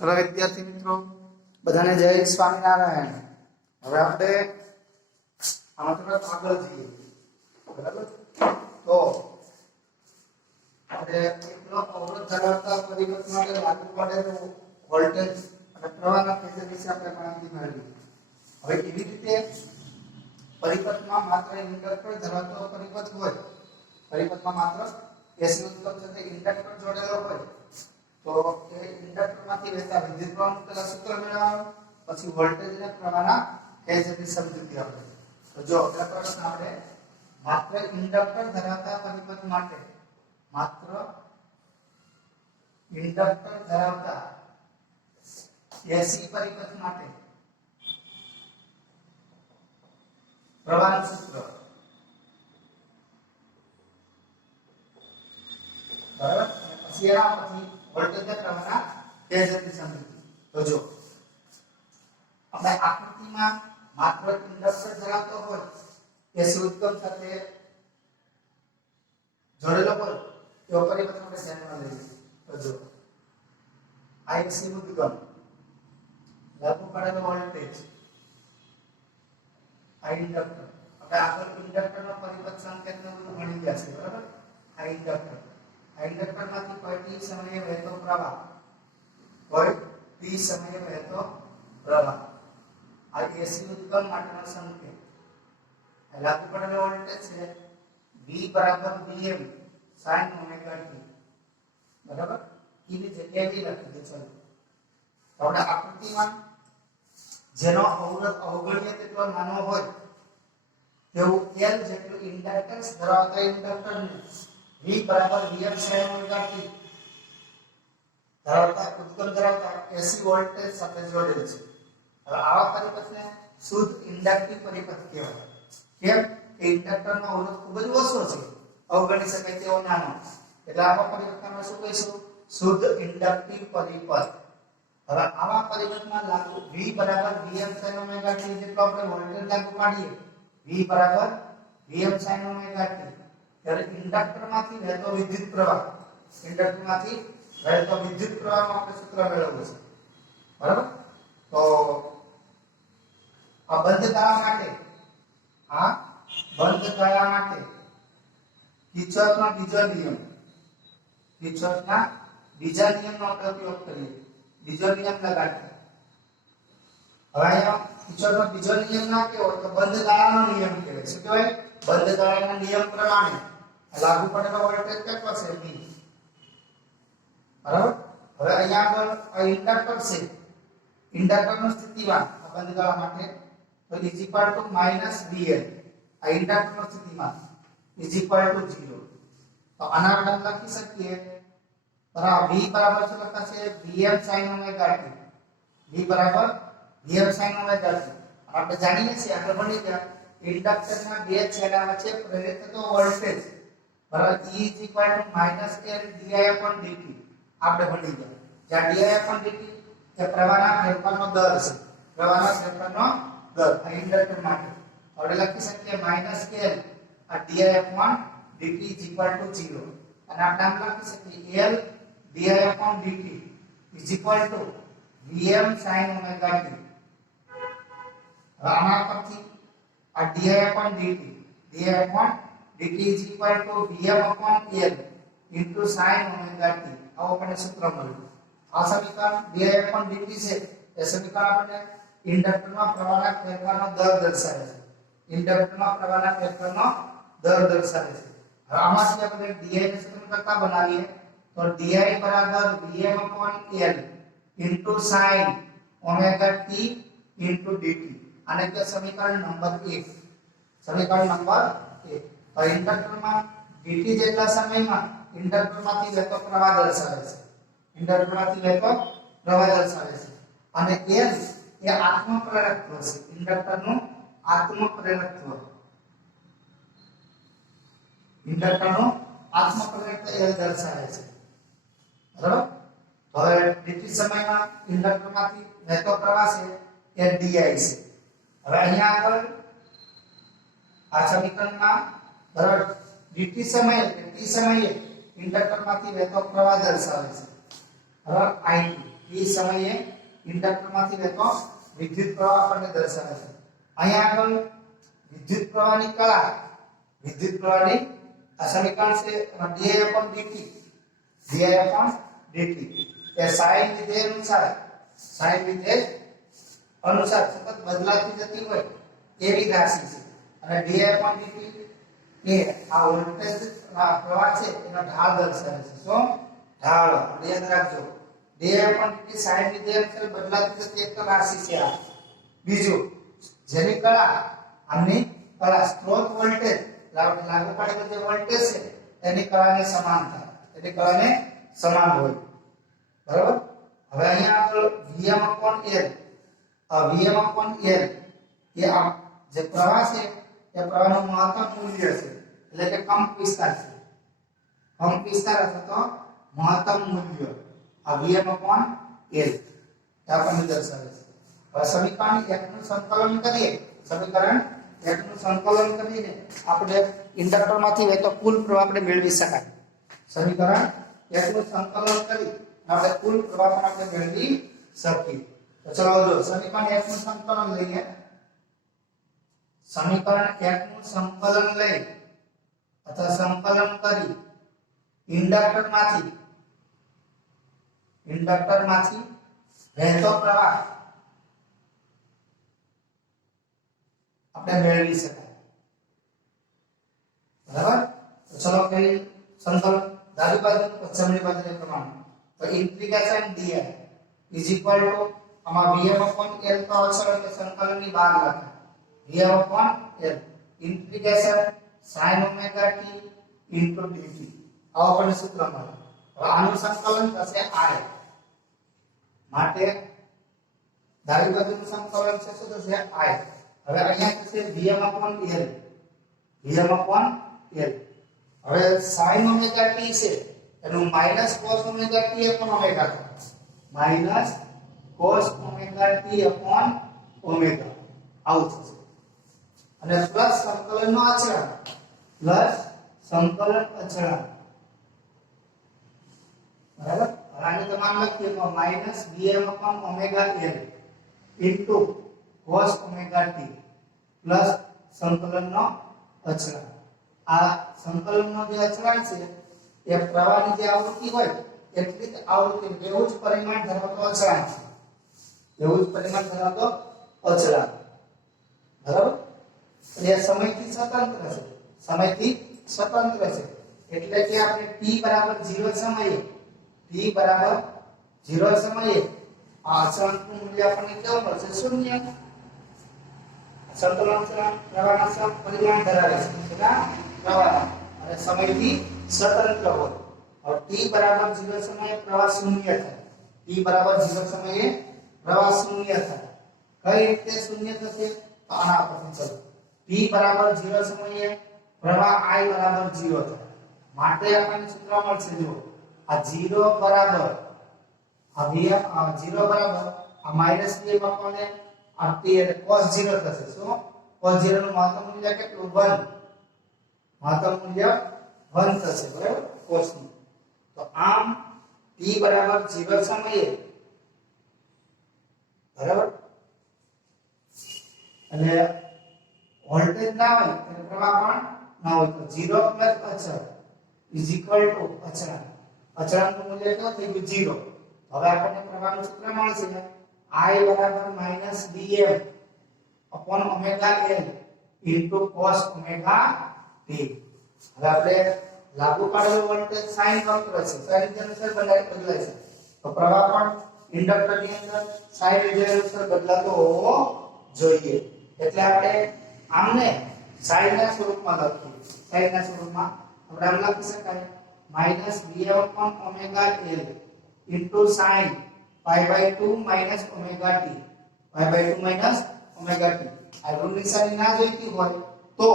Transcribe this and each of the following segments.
चलो विद्यार्थी मित्रों बधाने जय स्वामीनारायण। હવે આપણે આમાં થોડા આગળ જઈએ બરાબર। તો આપણે એકલો અવરોધ ધરાવતા પરિપથ માટે લાગુ પડેલું વોલ્ટેજ અને પ્રવાહના ફેઝર વિશે આપણે માહિતી મેળવી। હવે એવી રીતે પરિપથમાં માત્ર ઇન્ડક્ટર ધરાવતો પરિપથ હોય, પરિપથમાં માત્ર એસી ઉત્પન્ન સાથે ઇન્ડક્ટર જોડેલો હોય તો એ ઇન્ડક્ટરમાંથી વહેતા વિદ્યુત પ્રવાહનું પહેલા સૂત્ર મેળવવાનું, પછી વોલ્ટેજ અને પ્રવાહના ફેઝરની સમજૂતી આપે। તો જો આ પ્રશ્ન આપણે માત્ર ઇન્ડક્ટર ધરાવતા પરિપથ માટે માત્ર ઇન્ડક્ટર ધરાવતા એસી પરિપથ માટે પ્રવાહનું સૂત્ર બરાબર, પછી એના પછી વોલ્ટેજ અને પ્રવાહના ફેઝરની સમજૂતી। તો જો આપણે આકૃતિમાં માત્ર ઇન્ડક્ટર ધરાવતો હોય એસી ઉત્પન્ન સાથે જોડેલો હોય એવો પરિપથ આપણે ધ્યાનમાં લઈએ। તો જો આ એસી ઉત્પન્ન લાગુ પડેલો વોલ્ટેજ આ ઇન્ડક્ટર, આપણે આગળ ઇન્ડક્ટરનો પરિપથ સંકેતને ભણી ગયા છે બરાબર। આ ઇન્ડક્ટરમાંથી કોઈ t સમયે વહેતો પ્રવાહ, કોઈ t સમયે વહેતો પ્રવાહ, આ એસી ઉત્પન્ન માટેનો સંકેત લાગુ પડેલો વોલ્ટેજ છે V બરાબર Vm sin ઓમેગા t બરાબર। એની જગ્યાએ V લખી દે। ચલો તો આપણે આકૃતિમાં જેનો અવરોધ અવગણ્ય તેટલો નાનો હોય તેવું L જેટલું ઇન્ડક્ટન્સ ધરાવતા ઇન્ડક્ટરને V બરાબર Vm sin ઓમેગા t ધરાવતા ઉત્પન્ન ધરાવતા એસી વોલ્ટેજ સાથે જોડેલ છે। હવે આવા પરિપથને શુદ્ધ ઇન્ડક્ટિવ પરિપથ કહેવાય। કેમ? કે ઇન્ડક્ટરનો અવરોધ ખૂબ જ ઓછો છે, અવગણી શકાય તેવો નાનો, એટલે આવા પરિપથને શું કહીશું? શુદ્ધ ઇન્ડક્ટિવ પરિપથ। હવે આવા પરિપથમાં લાગુ V બરાબર Vm sin ઓમેગા t જેટલો આપણે વોલ્ટેજ લાગુ પાડીએ, V બરાબર Vm sin ઓમેગા t, ત્યારે ઇન્ડક્ટરમાંથી વહેતો વિદ્યુત પ્રવાહ, ઇન્ડક્ટરમાંથી વહેતો વિદ્યુત પ્રવાહનું આપણે સૂત્ર મેળવવું છે બરાબર। તો આ બંધ ગાળા માટે કિર્ચોફનો બીજો નિયમનો આપણે ઉપયોગ કરીએ। બીજો નિયમ લગાડીએ। હવે અહીંયા કિર્ચોફનો બીજો નિયમ ના કેવો તો બંધ ગાળાનો નિયમ કહેવાય। શું કહેવાય? બંધ ગાળાના નિયમ પ્રમાણે લાગુ પડેલો વોલ્ટેજ કેટલો છે? V બરાબર। હવે અહીંયા આગળ આ ઇન્ડક્ટર છે, ઇન્ડક્ટરનો સ્થિતિમાન આ બંધ ગાળા માટે તો is equal to minus Vl, આ ઇન્ડક્ટરનો સ્થિતિમાન ઇઝ ઇક્વલ ટુ 0। તો આના આપણે લખી શકીએ બરાબર। V બરાબર શું લખાશે? Vm sin omega t, V બરાબર Vm sin ઓમેગા t। આપણે જાણીએ છીએ આગળ ભણી ગયા ઇન્ડક્ટરના બે છેડા વચ્ચે પ્રેરિત થતો વોલ્ટેજ બરાબર E is equal to minus L di/dt આપણે ભણી ગયા। જ્યાં di/dt એ પ્રવાહના ફેરફારનો દર છે, પ્રવાહના ફેરફારનો દર આ ઇન્ડક્ટર માટે આપણે લખી શકીએ માઈનસ L આ di/dt ઇઝ ઇક્વલ ટુ 0, અને આપણે આમ લખી શકીએ L di/dt is equal to Vm sin omega t। આના પરથી આ di/dt is equal to Vm/L into sin omega t આવો આપણને સૂત્ર મળ્યું। આ સમીકરણ di/dt છે એ સમીકરણ આપણે ઇન્ડક્ટરમાં પ્રવાહના ફેરફારનો દર દર્શાવે છે, ઇન્ડક્ટરમાં પ્રવાહના ફેરફારનો દર દર્શાવે છે। હવે આમાંથી આપણે di ને સૂત્ર કરતા બનાવીએ તો di બરાબર Vm/L into sin omega t into dt, આને કે સમીકરણ નંબર 1, સમીકરણ નંબર 1। તો ઇન્ડક્ટરમાં dt જેટલા સમયમાં ઇન્ડક્ટરમાંથી વહેતો પ્રવાહ દર્શાવે છે, ઇન્ડક્ટરમાંથી વહેતો પ્રવાહ દર્શાવે છે, અને L એ આત્મપ્રેરકત્વ છે, ઇન્ડક્ટરનું આત્મપ્રેરકત્વ, ઇન્ડક્ટરનું આત્મપ્રેરકત્વ L દર્શાવે છે બરાબર। હવે dt સમયમાં ઇન્ડક્ટરમાંથી વહેતો પ્રવાહ છે એ di છે। હવે અહીંયા આગળ આ સમીકરણમાં બરાબર dt સમયે t સમયે ઇન્ડક્ટરમાંથી વહેતો પ્રવાહ દર્શાવે છે બરાબર I2, t સમયે ઇન્ડક્ટરમાંથી વહેતો વિદ્યુત પ્રવાહ આપણને દર્શાવે છે. અહીંયા આગળ વિદ્યુત પ્રવાહની કળા વિદ્યુત પ્રવાહની આ સમીકરણ છે di/dt di/dt એ સાઇન વિધેય અનુસાર સતત બદલાતી જતી હોય એવી રાશિ છે અને di/dt એ આ વોલ્ટેજ પ્રવાહ છે એનો ઢાળ દર્શાવે છે. શું ઢાળ? યાદ રાખજો di/dt સાઇન વિધેય અનુસાર બદલાતી જતી એક રાશિ છે. આ બીજું જેની કળા આની કળા સ્ત્રોત વોલ્ટેજ લાગુ પડેલો જે વોલ્ટેજ છે એની કળાને સમાન થાય, એની કળાને સમાન હોય. બરાબર? હવે અહીંયા આગળ Vm/L Vm/L એ આ જે પ્રવાહ છે એ પ્રવાહનું મહત્તમ મૂલ્ય છે, એટલે કે કંપ વિસ્તાર છે. કંપ વિસ્તાર અથવા તો મહત્તમ મૂલ્ય આ Vm/L આપણને દર્શાવે છે. હવે સમીકરણ 1 નું સંકલન કરીએ, સમીકરણ 1 નું સંકલન કરીને આપણે ઇન્ડક્ટરમાંથી વહેતો કુલ પ્રવાહ આપણે મેળવી શકાય. સમીકરણ 1 નું સંકલન કરી આપણે કુલ પ્રવાહ પણ આપણે મેળવી શકીએ. તો ચલો જો સમીકરણ 1 નું સંકલન લઈએ. સમીકરણ 1 નું સંકલન લઈ અથવા સંકલન કરી ઇન્ડક્ટરમાંથી વહેતો પ્રવાહ આપણે મેળવી શકાય. બરાબર? તો ચલો કઈ સંકલન ડાબી બાજુ જમણી બાજુને પ્રમાણે તો integration di is equal to આમાં Vm/L તો અચળ એટલે સંકલનની બહાર લખાય Vm/L integration sin ωt into dt આવો આપણને સૂત્ર મળે. હવે આનું સંકલન થશે I માટે ડાબી બાજુનું સંકલન છે શું થશે I. હવે અહીંયા થશે Vm/L હવે sin ωt છે એનું minus cos ωt upon omega minus cos ωt upon omega આવું થશે. અને પ્લસ સંકલનનો અચળાંક બરાબર? આને તમામ લખીએ તો minus Vm/L into cos ωt plus સંકલનનો અચળાંક. આ સંકલનનો જે અચળાંક છે એ પ્રવાહની જે આવૃત્તિ હોય એટલી જ આવૃત્તિ એવું જ પરિમાણ ધરાવતો અચળાંક છે. એવું જ પરિમાણ ધરાવતો અચળાંક. બરાબર? એ સમયથી સ્વતંત્ર છે. એટલે કે આપણે t = 0 સમયે આ અચળાંકનું મૂલ્ય આપણને કેવું મળશે? 0. સંકલન પ્રવાહના પરિમાણ ધરાવે છે તેના પ્રવાહ અને સમયથી સ્વતંત્ર હોય. હવે t = 0 સમયે પ્રવાહ 0 થાય. t = 0 સમયે પ્રવાહ 0 થાય. કઈ રીતે 0 થશે? તો આના પરથી ચલો t = 0 સમયે પ્રવાહ I = 0 થાય. માટે આપણને સૂત્ર મળશે જો આ 0 બરાબર આ માઈનસ Vm/L આ t cos 0 થશે. શું cos 0 નું મહત્તમ મૂલ્ય કેટલું? 1. મહત્તમ મૂલ્ય 1 થશે. બરાબર? cos નું. તો આમ t = 0 સમયે બરાબર અને વોલ્ટેજ ના હોય અને પ્રવાહ પણ ના હોય તો 0 અચળ is equal to અચળાંકનું મૂલ્ય કેટલું થઈ ગયું? 0. હવે આપણને પ્રવાહનું સૂત્ર મળશે I = Vm upon omega L into cos omega t. હવે આપણે લાગુ પાડેલો વોલ્ટેજ sin વક્ર છે. sin વિધેય અનુસાર બદલાય છે. તો પ્રવાહ પણ ઇન્ડક્ટરની અંદર sin વિધેય અનુસાર બદલાતો હોવો જોઈએ. એટલે આપણે આમને sin ના સ્વરૂપમાં લખીએ. sin ના સ્વરૂપમાં આપણે આમ લખી શકાય -Vm/L into sin pi/2 minus omega t. pi/2 minus omega t. આ ઋણ નિશાની ના જોઈતી હોય તો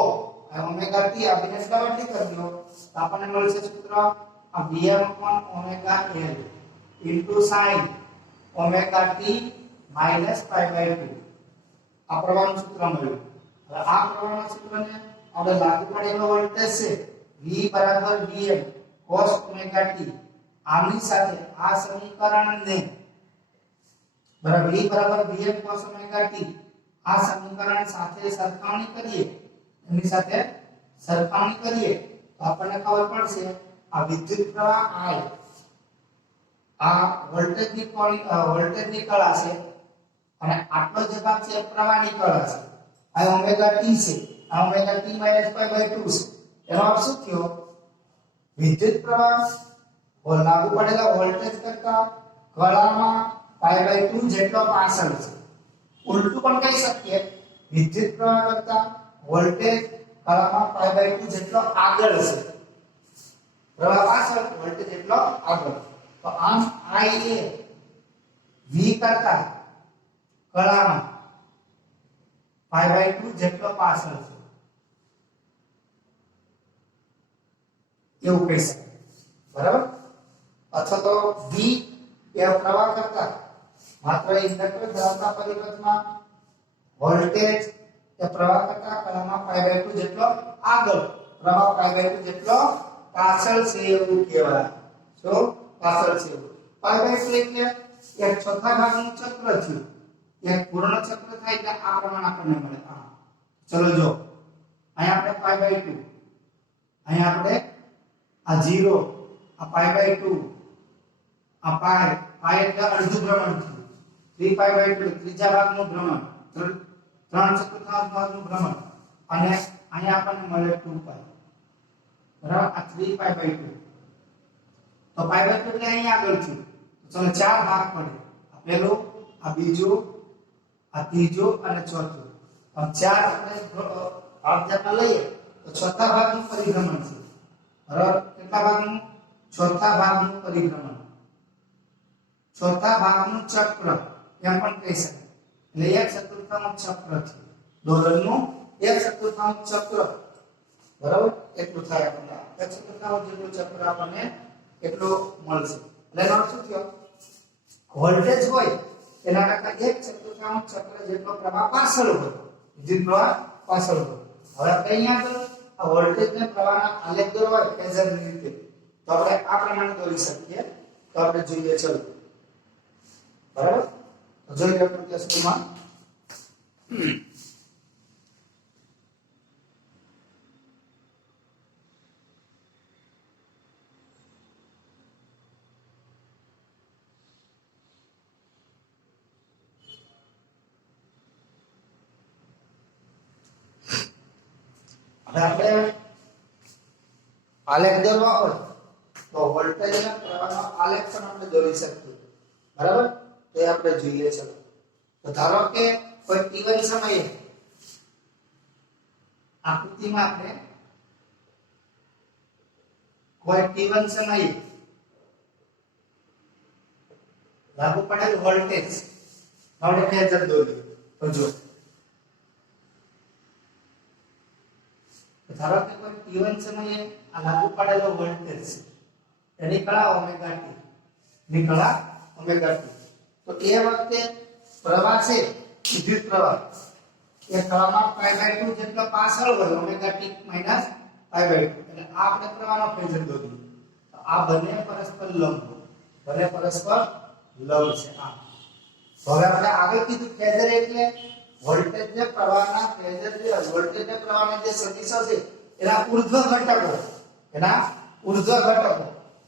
આ omega t આપીને સરળથી કરી લો તો આપણને મળશે સૂત્ર આ Vm/L into sin omega t minus pi/2. આ પ્રવાહનું સૂત્ર મળ્યું. હવે આ પ્રવાહના સૂત્રને આપણે લાગુ પાડેલો વોલ્ટેજ છે V = Vm cos omega t. આની સાથે આ સમીકરણને બરાબર E બરાબર Vm cos ઓમેગા t આ સમીકરણ સાથે સરખામણી કરીએ એની સાથે સરખામણી કરીએ તો આપણને ખબર પડશે આ વિદ્યુત પ્રવાહ I આ વોલ્ટેજની કળા છે અને આટલો જે ભાગ છે પ્રવાહની કળા છે આ ઓમેગા t છે આ ઓમેગા t - π/2 છે એનો અર્થ શું થયો વિદ્યુત પ્રવાહ લાગુ પડેલા વોલ્ટેજ કરતા કળામાં π/2 જેટલો પાછળ છે ઉલટું પણ કહી શકીએ વિદ્યુત પ્રવાહ કરતા વોલ્ટેજ કળામાં π/2 જેટલો આગળ છે પ્રવાહ પાછળ વોલ્ટેજ જેટલો આગળ તો આમ I એ V કરતા કળામાં π/2 જેટલો પાછળ છે એવું કહી શકાય બરાબર અથવા તો V એ પ્રવાહ કરતા માત્ર ઇન્ડક્ટર ધરાવતા પરિપથમાં વોલ્ટેજ એ પ્રવાહ કરતા કળામાં π/2 જેટલો આગળ પ્રવાહ π/2 જેટલો પાછળ છે એવું કહેવાય જો પાછળ છે π/2 એટલે એક ચોથા ભાગનું ચક્ર થયું એક પૂર્ણ ચક્ર થાય એટલે આ પ્રમાણ આપણને મળે ચલો જો અહીંયા આપણે π/2 અહીંયા આપણે આ 0 આ π/2 આ પાય એટલે અડધું ભ્રમણ થયું 3π/2 ત્રીજા ભાગનું ભ્રમણ 3/4 ભાગનું ભ્રમણ અને અહીંયા આપણને મળે 2π બરાબર આ 3π/2 તો π/2 એટલે અહીંયા આગળ થયું ચલો ચાર ભાગ પડે આ પહેલો આ બીજો આ ત્રીજો અને ચોથો આમ ચાર આપણે ભાગ ધ્યાનમાં લઈએ તો ચોથા ભાગનું પરિભ્રમણ છે બરાબર કેટલા ભાગનું ચોથા ભાગનું પરિભ્રમણ ચોથા ભાગનું ચક્ર એમ પણ કહી શકાય એટલે 1/4 ચક્ર છે દોરડનું 1/4 ચક્ર બરાબર એટલું થાય આપણને 1/4 જેટલું ચક્ર આપણને એટલું મળશે એટલે એનો અર્થ શું થયો વોલ્ટેજ હોય એના કરતા 1/4 ચક્ર જેટલો પ્રવાહ પાછળ હોય વિદ્યુત પ્રવાહ પાછળ હોય હવે આપણે અહીંયા તો આ વોલ્ટેજ ને પ્રવાહના આલેખ દોરવા ફેઝરની રીતે તો આપણે આ પ્રમાણે દોરી શકીએ તો આપણે જોઈએ ચલો બરાબર તો જોઈ લો કે સ્કીમમાં હવે આપણે આલેખ દોરવા હોય તો વોલ્ટેજ અને પ્રવાહનો આલેખ પણ આપણે દોરી શકીએ બરાબર તો એ આપણે જોઈએ ચલો તો ધારો કે કોઈ t1 સમયે આકૃતિમાં આપણે કોઈ t1 સમયે લાગુ પડેલ વોલ્ટેજ આપણે ફેઝર દોરીએ તો જો ધારો કે કોઈ t1 સમયે આ લાગુ પડેલો વોલ્ટેજ એની કળા ઓમેગા t ની કળા ઓમેગા t તો એ વખતે પ્રવાહ છે વિદ્યુત પ્રવાહ એ કળામાં π/2 જેટલો પાછળ હોય ઓમેગા t - π/2 એટલે આ આપણે પ્રવાહનો ફેઝર દોરીએ તો આ બંને પરસ્પર લંબ છે આ હવે આપણે આગળ કીધું ફેઝર એટલે વોલ્ટેજ ને પ્રવાહના ફેઝર જે વોલ્ટેજ ને પ્રવાહના જે સદિશો છે એના ઉર્ધ્વ ઘટકો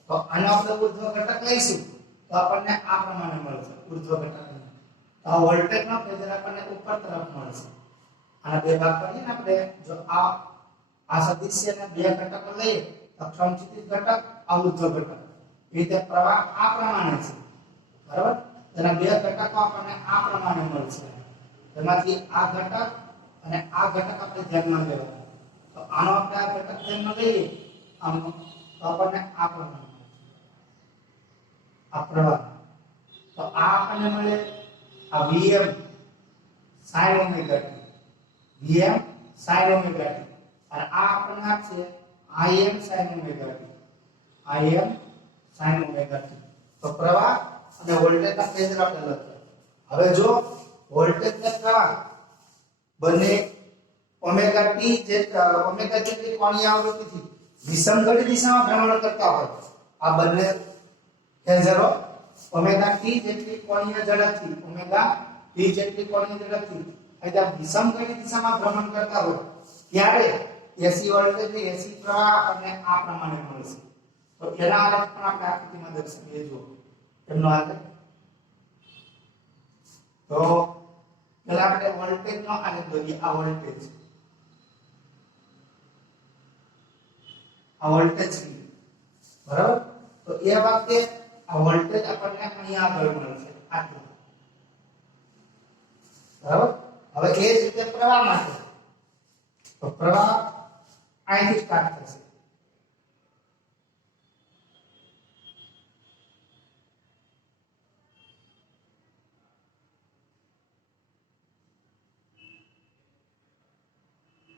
તો આનો આપણે ઉર્ધ્વ ઘટક લઈશું તો આપણને આ પ્રમાણે મળશે ઉર્ધ્વ ઘટક તો આ વોલ્ટેજ નો ફેઝર આપણને ઉપર તરફ મળશે આના બે ભાગ કરીએ ને આપણે જો આ સદિશના બે ઘટકો લઈએ તો સમચિતિત ઘટક આ ઉર્ધ્વ ઘટક એ રીતે પ્રવાહ આ પ્રમાણે છે બરાબર તેના બે ઘટકો આપણને આ પ્રમાણે મળશે તેમાંથી આ ઘટક અને આ ઘટક આપણે ધ્યાનમાં લેવા તો આનો આપણે આ ઘટક ધ્યાનમાં લઈએ આમ તો આપણને આ પ્રમાણે આ પ્રવાહ તો આ આપણને મળે આ Vm sin omega t Vm sin omega t અને આ આપણને આપશે Im sin omega t Im sin omega t તો પ્રવાહ અને વોલ્ટેજના ફેઝર આપણે લખીએ હવે જો વોલ્ટેજ ને પ્રવાહ બંને ઓમેગા t જેટલી કોણીય આવૃત્તિથી વિષમઘડી દિશામાં ભ્રમણ કરતા હોય આ બંને ફેઝરો ઓમેગા t જેટલી કોણીય ઝડપથી ઓમેગા t જેટલી કોણીય ઝડપથી એટલે વિષમ કઈ દિશામાં ભ્રમણ કરતા હોય ત્યારે એસી વોલ્ટેજ ને એસી પ્રવાહ અને આ પ્રમાણે મળશે. તો એના આલેખ પણ આપણે આકૃતિમાં દર્શાવીએ. જો એમનો આલેખ તો પહેલા આપણે વોલ્ટેજ નો આલેખ દોરીએ. આ વોલ્ટેજ બરાબર. તો એ વખતે આ વોલ્ટેજ આપણને અહીંયા આગળ મળશે આટલું. બરાબર. હવે એ જ રીતે પ્રવાહ માટે તો પ્રવાહ અહીંથી સ્ટાર્ટ થશે.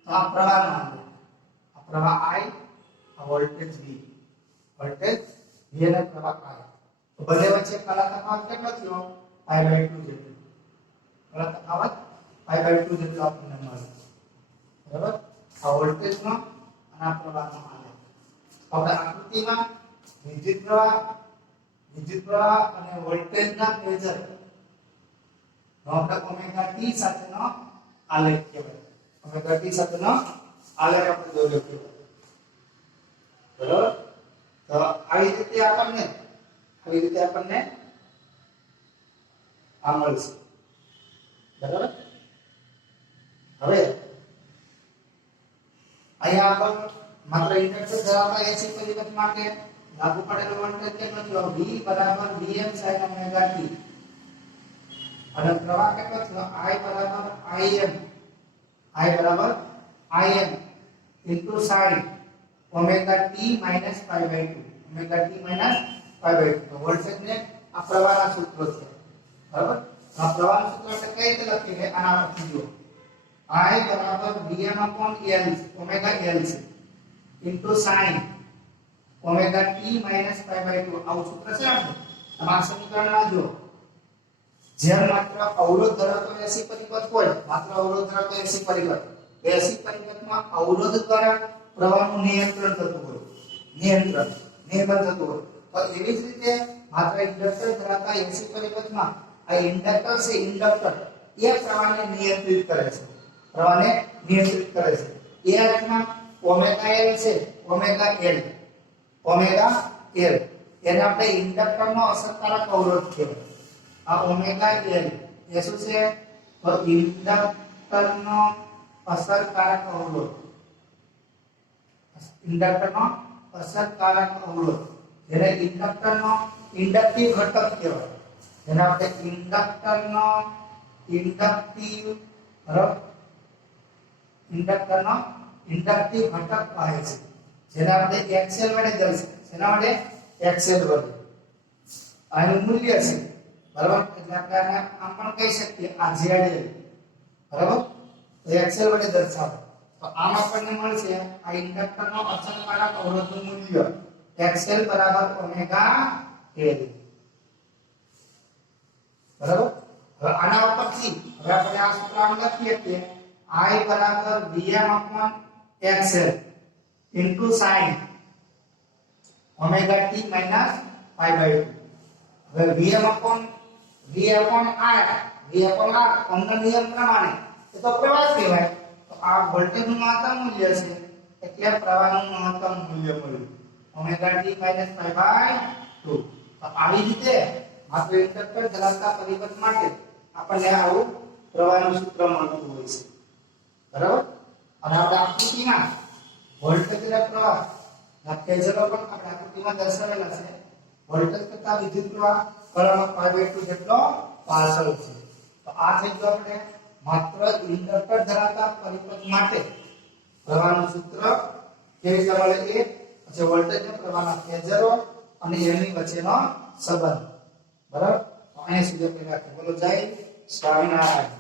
તો આ પ્રવાહ નો આ પ્રવાહ I, આ વોલ્ટેજ V, વોલ્ટેજ V અને પ્રવાહ I. તો બંને વચ્ચે કલા તફાવત કેટલો થયો? pi/2 જેટલો. કલા તફાવત pi/2 જેટલો આપણને મળે. બરાબર. આ વોલ્ટેજ નો અને આ પ્રવાહ નો આલેખ. હવે આકૃતિમાં વિદ્યુત પ્રવાહ અને વોલ્ટેજ ના ફેઝર નો આપણે ઓમેગા t સાથેનો આલેખ કહેવાય. ઓમેગા t સાથેનો આલેખ આપણે દોર્યો કહેવાય. બરાબર. તો આવી રીતે આપણને આ મળશે. બરાબર. હવે અહીંયા આગળ માત્ર ઇન્ડક્ટર ધરાવતા એસી પરિપથ માટે લાગુ પડેલો વોલ્ટેજ કેટલો થયો? V બરાબર Vm sin ઓમેગા t. અને પ્રવાહ કેટલો થયો? I બરાબર Im into sin omega t minus pi/2. Omega t minus pi/2. તો વોલ્ટેજ ને આ પ્રવાહના સૂત્રો છે. બરાબર. આ પ્રવાહનું સૂત્ર આપણે કઈ રીતે લખીએ? આના પરથી જુઓ. I બરાબર Vm upon L omega L છે into sin omega t minus pi/2. આવું સૂત્ર છે આપણે. આ સમીકરણમાં જો જેમ માત્ર અવરોધ ધરાવતો એસી પરિપથ હોય, માત્ર અવરોધ ધરાવતો એસી પરિપથ, એસી પરિપથમાં અવરોધ દ્વારા પ્રવાહનું નિયંત્રણ થતું હોય, નિયમન થતું હોય, તો એવી જ રીતે માત્ર ઇન્ડક્ટર ધરાવતા એસી પરિપથમાં આ ઇન્ડક્ટર છે, એ પ્રવાહને નિયંત્રિત કરે છે. એ અર્થમાં ઓમેગા L છે, ઓમેગા L એને આપણે ઇન્ડક્ટરનો અસરકારક અવરોધ કહેવાય. આ ઓમેગા L એ શું છે? તો ઇન્ડક્ટરનો અસરકારક અવરોધ. જેને ઇન્ડક્ટરનો ઇન્ડક્ટિવ ઘટક કહેવાય. જેને આપણે ઇન્ડક્ટરનો ઇન્ડક્ટિવ ઘટક કહે છે. જેને આપણે XL વડે દર્શાવીએ. જેના વડે XL વડે આનું મૂલ્ય છે. બરાબર. એટલે આપણે આને આમ પણ કહી શકીએ આ ZL. બરાબર. તો XL વડે દર્શાવો તો આમ આપણને મળશે આ ઇન્ડક્ટરનો અસરકારક અવરોધનું મૂલ્ય XL બરાબર ઓમેગા L. બરાબર. હવે આના ઉપરથી હવે આપણે આ સૂત્ર આમ લખીએ કે I બરાબર Vm upon XL into sin omega t minus pi/2. હવે Vm upon R ઓહમના નિયમ પ્રમાણે એ તો પ્રવાહ કહેવાય. તો આ વોલ્ટેજનું મહત્તમ મૂલ્ય છે એટલે પ્રવાહનું મહત્તમ મૂલ્ય મળ્યું ઓમેગા t minus pi/2. તો આવી રીતે માત્ર ઇન્ડક્ટર ધરાવતા પરિપથ માટે આપણને આવું પ્રવાહનું સૂત્ર મળતું હોય છે. બરાબર. અને આપણે આકૃતિમાં વોલ્ટેજ અને પ્રવાહ ના ફેઝરો પણ આપણે આકૃતિમાં દર્શાવેલા છે. વોલ્ટેજ કરતા વિદ્યુત પ્રવાહ કળામાં pi/2 જેટલો પાછળ છે. તો આ થઈ ગયું આપણે માત્ર ઇન્ડક્ટર ધરાવતા પરિપથ માટે પ્રવાહનું સૂત્ર કેવી રીતે મળે એ, પછી વોલ્ટેજ અને પ્રવાહના ફેઝરો અને એની વચ્ચેનો સંબંધ. બરાબર. તો અહીં સુધી આપણે રાખીએ. બોલો જય સ્વામિનારાયણ.